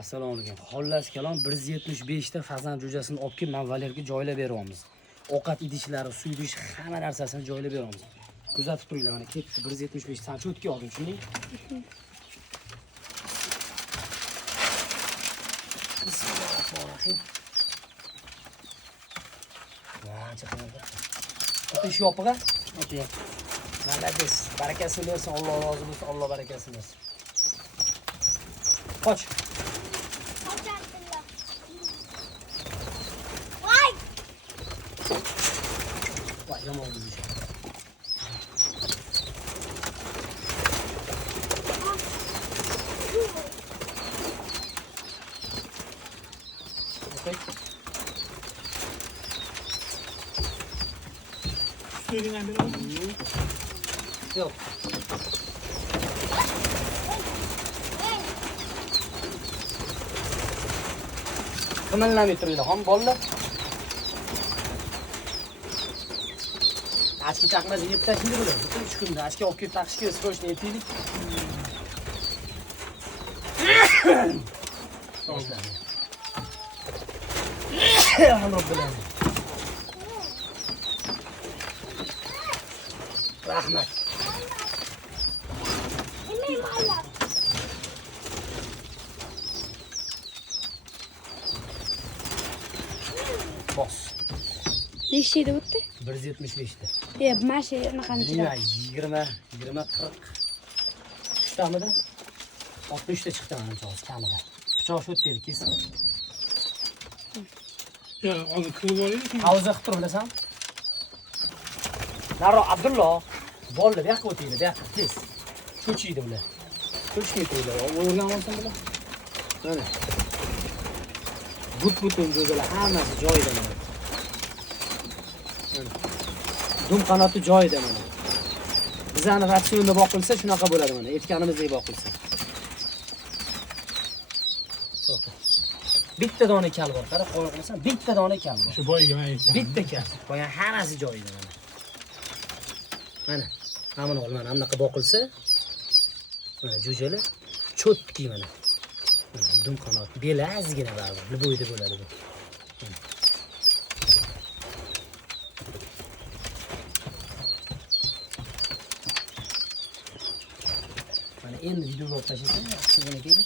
Assalomu alaykum. Xollas kalom 175 ta farzand jo'jasini olib kelib, men Valerga joylab beramiz. Ovqat idishlari, suv idish, hamma narsasini joylab beramiz. Kuzatib turinglar, mana ketdi 175 ta cho'tga oldim, tushunding? Bismillahirrohmanirrohim. O'tish yopiqa. O'tiy. Malades. Barakasini bersin, Alloh rozi bo'lsin, Alloh barakasini bersin. Qoch. Yomon bo'ldi. Yo'q. Qimirlamay turinglar, ham bolalar. Aski taqmaz yeb tashlaydi bular. Butun 3 kunda aski olib kelib taqishga srochni aytaylik. Boshlaydi. Alhamdulillah. Rahmat. Bos. Nechta o'tdi? 175 ta. Mana shu qancha? 20, 40. Chiqtamidi? 60 ta chiqdi mana cho'z kamida. Pichoq shu yerda kesin. Ya, hozir qilib olaylik. Havza qilib tur bilasan? Naro Abdullo, bollar bu yoqqa o'taydi, bu yoqqa tez. Cho'chiydi bular. Cho'chmay turinglar, o'rgan olsin bular. Mana. But-butun jo'jalar hammasi joyida mana. Dum qanoti joyida mana. Bizani ratsionda boqilsa shunaqa bo'ladi mana. Aytganimizdek boqilsa. To'xta. Bitta dona kal bor. Qara, qo'y qilsam, bitta dona kal bor. Shu boyiga men aytdim. Bitta kal. Qo'ygan hammasi joyida mana. Mana. Hamma ol mana bunaqa boqilsa, mana jo'jalar cho'tki mana. Dum qanot, belazgina baribir. Liboyda bo'ladi bu. Mana endi videoga olib tashlasam, sizga keyin.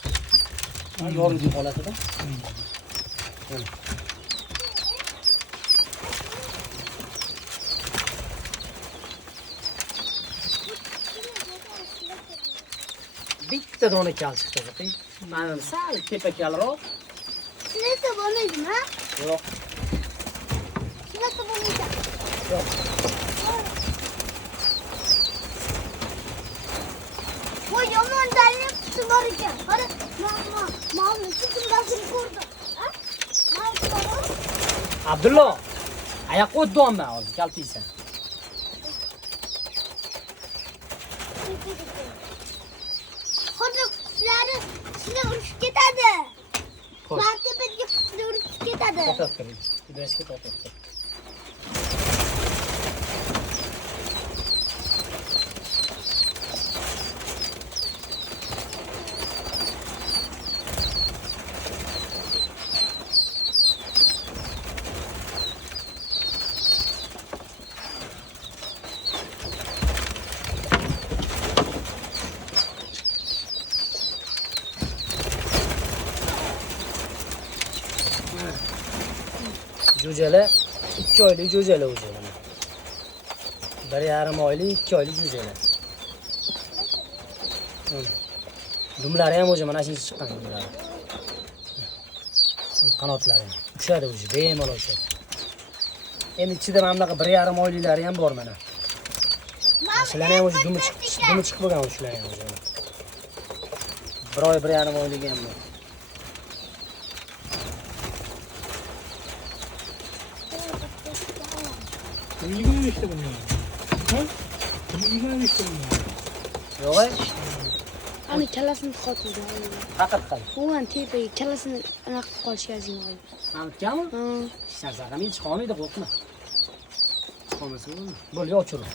Mana yorilgan holatida. Mana. Bitta dona kal chiqdi buqi. Mana sal tepa kalroq. Shunisi bo'lmaydimi? Yo'q. Shunisi bo'lmaydi. Yo'q. Voy yomon dalil qisi bor ekan. Qara, ma'lum chiqim basini ko'rdim. Ha? Abdullo, oyoqqa o'tdimmi hozir kaltiysan. Hozir qushlar urishib ketadi. Martabaga qushlar urishib ketadi. To'xtat qiling. Videoga to'xtat. Jo'jalar 2 oylik jo'jalar o'zi mana. 1,5 oylik, 2 oylik jo'jalar. Dumlari ham o'zi mana shuncha chiqqan dumlari. Qanotlari ham ushadi o'zi, bemalol ushadi. Endi ichida mana bunaqa 1,5 oyliklari ham bor mana. Shularni ham o'zi dumi chiqib bo'lgan shular ham o'zi. 1 oy 1,5 oyligi ham bor. Nima işte bunlar? Ha? Nima işte bunlar? Yo'q. Ani kallasini qotildi. Faqat qal. O'wan tepaga kallasini anaqa qilib qolishgan oldi. Aniqmi? Ha. Hech narsa qilmaydi, chiqa olmaydi, qo'rqma. Chiqolmasa bo'ldi. Bo'l, yo'q, churib.